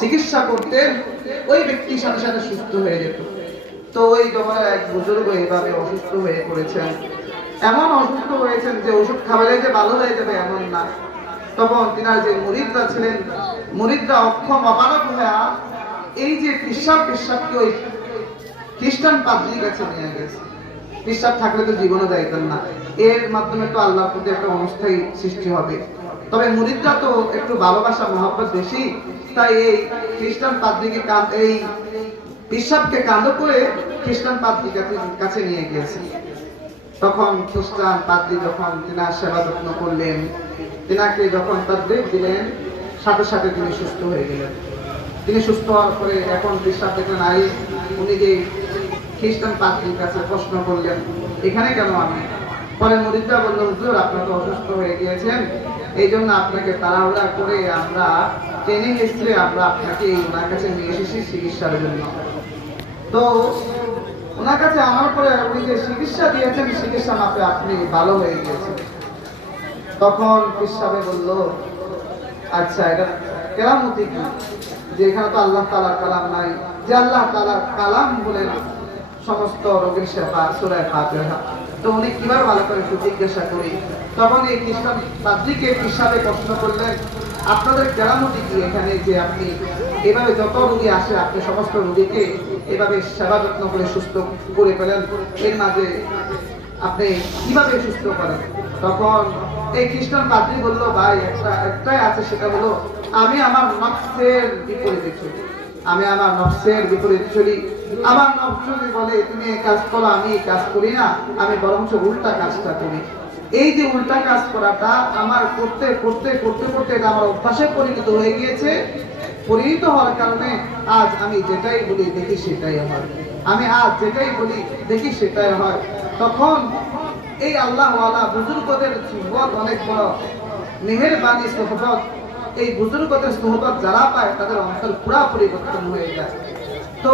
চিকিৎসা করতেন, ওই ব্যক্তির সাথে সাথে সুস্থ হয়ে যেত। তো ওই জমানার এক বুজুর্গ এইভাবে অসুস্থ হয়ে পড়েছেন, এমন অসুস্থ হয়েছেন যে ওষুধ খাওয়ালে যে ভালো হয়ে যাবে এমন না। তখন তিনার যে মুরিদরা ছিলেন, মুরিদরা অক্ষম অপারগ হয়ে এই যে পেশাবকে ওই খ্রিস্টান পাদ্রীর কাছে নিয়ে গেছে। পেশাব থাকলে তো জীবনও যাইতেন না, এর মাধ্যমে তো আল্লাহর প্রতি একটা অনস্থায়ী সৃষ্টি হবে। তবে মুরিদরা তো একটু ভালোবাসা মহব্বত বেশি, তাই এই খ্রিস্টান পাদ্রীকে এই পেশাবকে কাঁধ করে খ্রিস্টান পাদ্রীর কাছে নিয়ে গিয়েছে। তখন খ্রিস্টান পাদ্রী যখন তিনার সেবা যত্ন করলেন, তিনাকে যখন তাদরিক দিলেন, সাথে সাথে তিনি সুস্থ হয়ে গেলেন। তিনি সুস্থ হওয়ার পরে এখন পেশাব দেখলেন নাই, উনি যে খ্রিস্টান পাদ্রীর কাছে প্রশ্ন করলেন এখানে কেন আমি? পরে মুরিদরা বলল, হুজুর আপনার তো অসুস্থ হয়ে গিয়েছেন, এই জন্য আপনাকে তাড়াহুড়া করে আমরা ট্রেনিং হিস্ট্রি আমরা আপনাকে ওনার কাছে নিয়ে এসেছি চিকিৎসার জন্য। তো ওনার কাছে আমার পরে উনি যে চিকিৎসা দিয়েছেন, চিকিৎসা মাপে আপনি ভালো হয়ে গিয়েছেন। তখন পেশাবে বলল, আচ্ছা এটা কেরামতি কি, যে এখানে তো আল্লাহ তাআলার কালাম নাই, যে আল্লাহ তাআলার কালাম বলেন সমস্ত রোগের শেফা সূরা ফাতিহা, তো উনি কিভাবে ভালো করে জিজ্ঞাসা করি। তখন এই খ্রিস্টান পাদ্রীকে পেশাবে প্রশ্ন করলেন, আপনাদের কেরামতি কি এখানে, যে আপনি এভাবে যত রোগী আসে আপনি সমস্ত রোগীকে এভাবে সেবা যত্ন করে সুস্থ করে ফেলেন, এর মাঝে আপনি কিভাবে সুস্থ করেন? তখন এই খ্রিস্টান পাদ্রী বলল, ভাই একটাই আছে, সেটা হলো আমি আমার নফসের বিপরীতে চলি। আমি আমার নফসের বিপরীতে চলি। আমার নফস যদি বলে তুমি এই কাজ করো, আমি এই কাজ করি না, আমি বরঞ্চ উল্টা কাজটা করি। এই যে উল্টা কাজ করাটা আমার করতে করতে করতে করতে এটা আমার অভ্যাসে পরিণত হয়ে গিয়েছে। পরিণত হওয়ার কারণে আজ আমি যেটাই বলি দেখি সেটাই হয়, আমি আজ যেটাই বলি দেখি সেটাই হয়। তখন এই আল্লাহওয়ালা বুজুর্গদের সুহবত অনেক বড় মেহেরবানি সুহবত। এই বুজুর্গদের সুহবত যারা পায় তাদের অন্তর পুরা পরিবর্তন হয়ে যায়। তো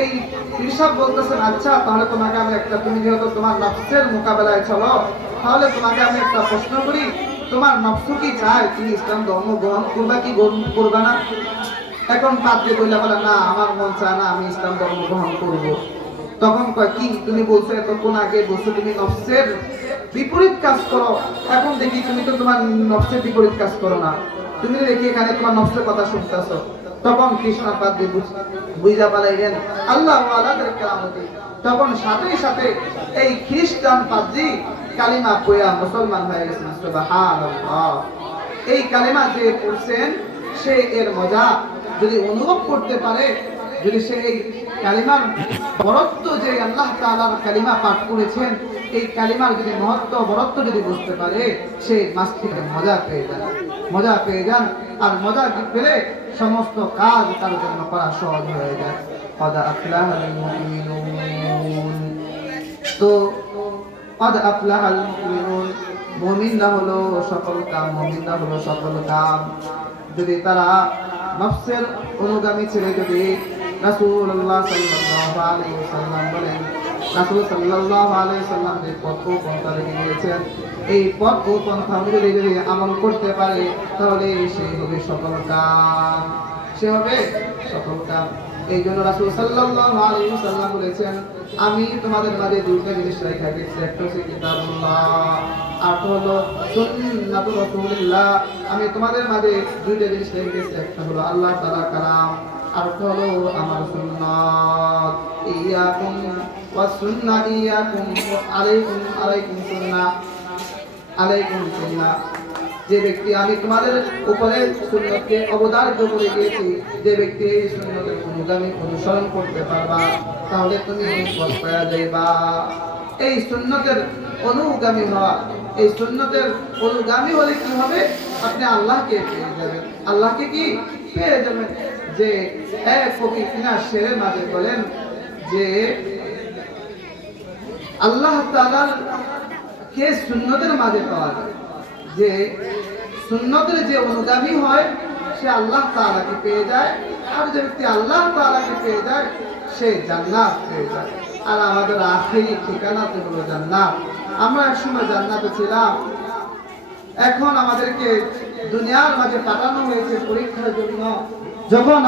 এই পীর সাহেব বলতেছেন, আচ্ছা তাহলে তোমাকে আমি একটা, তুমি যেহেতু তোমার নফসের মোকাবেলায় চলো, তাহলে তোমাকে আমি একটা প্রশ্ন করি, তোমার নফস কি চায় তুমি ইসলাম ধর্ম গ্রহণ করবা কি করবা না? এখন পাদ্রী বলে না, আমার মন চায় না, আমি ইসলাম ধর্ম গ্রহণ করব। তখন কয় কি তুমি বলছো, এতক্ষণ আগে বলছো তুমি নফসের বিপরীত কাজ করো, এখন দেখি তুমি তো তোমার নফসের বিপরীত কাজ করো না, তুমি দেখি এখানে তোমার নফসের কথা শুনতেছো। তখন খ্রিস্টান পাদ্রী বুঝা পালাইলেন আল্লাহ ওয়ালাদের কেরামতি। তখন সাথে সাথে এই খ্রিস্টান পাদ্রী কালিমা পড়া মুসলমান হয়ে গেছেন। সুবহানাল্লাহ। এই কালিমা যে পড়ছেন সে এর মজা যদি অনুভব করতে পারে, যদি সে এই কালিমার বরত্ব, যে আল্লাহ তাআলার কালিমা পাঠ করেছেন, এই কালিমার যদি মহত্ব বরত্ব যদি বুঝতে পারে, সে মাছ থেকে মজা পেয়ে যান, মজা পেয়ে যান। আর মজা পেলে সমস্ত কাজ তার জন্য করা সহজ হয়ে যায়। قد أفلح المؤمنون। তো قد أفلح المؤمنون, মুমিনরা হলো সকল কাম, মুমিনরা হলো সকল কাম। যদি তারা নফসের অনুগামী ছেড়ে যদি রাসূলুল্লাহ সাল্লাল্লাহু আলাইহি ওয়াসাল্লাম বলেন, রাসূল সাল্লাল্লাহু আলাইহি ওয়াসাল্লাম যে পথ ও পন্থা রেখে দিয়েছেন, এই পথ ও পন্থা অনুযায়ী যদি আমল করতে পারে তাহলে সে হবে সকল কাম, সে হবে সকল কাম। এই জন্য রাসূল সাল্লাল্লাহু আলাইহি ওয়াসাল্লাম বলেছেন, আমি তোমাদের মাঝে দুইটা জিনিস রেখে দিয়েছি, একটা হচ্ছে কিতাবুল্লাহ, আর হলো সুন্নাতুর রাসূলুল্লাহ। আমি তোমাদের মাঝে দুইটা জিনিস রেখে দিয়েছি, একটা হলো আল্লাহ তাআলার কালাম, আর হলো আমার সুন্নাত। ইয়াকুম ওয়াস সুন্নাহ, ইয়াকুম আলাইকুম, আলাইকুম সুন্নাহ, আলাইকুম সুন্নাহ। যে ব্যক্তি, আমি তোমাদের উপরে সুন্নতকে অবধারিত করে দিয়েছি, যে ব্যক্তি এই সুন্নতের অনুগামী অনুসরণ করতে পারবা তাহলে তুমি পথ পেয়ে যাইবা। এই সুন্নতের অনুগামী হওয়া, এই সুন্নতের অনুগামী হলে কি হবে, আপনি আল্লাহকে পেয়ে যাবেন। আল্লাহকে কি পেয়ে যাবেন? যে এক কবি তিনার শেরের মাঝে বলেন যে আল্লাহ তাআলার কে সুন্নতের মাঝে পাওয়া যায়, যে সুন্নতের যে অনুগামী হয় সে আল্লাহ তাআলাকে পেয়ে যায়, আর যে ব্যক্তি আল্লাহ তাআলাকে পেয়ে যায় সে জান্নাত পেয়ে যায়। আর আমাদের আখেরি ঠিকানা তো হলো জান্নাত। আমরা একসময় জান্নাতে ছিলাম, এখন আমাদেরকে দুনিয়ার মাঝে পাঠানো হয়েছে পরীক্ষার জন্য। যখন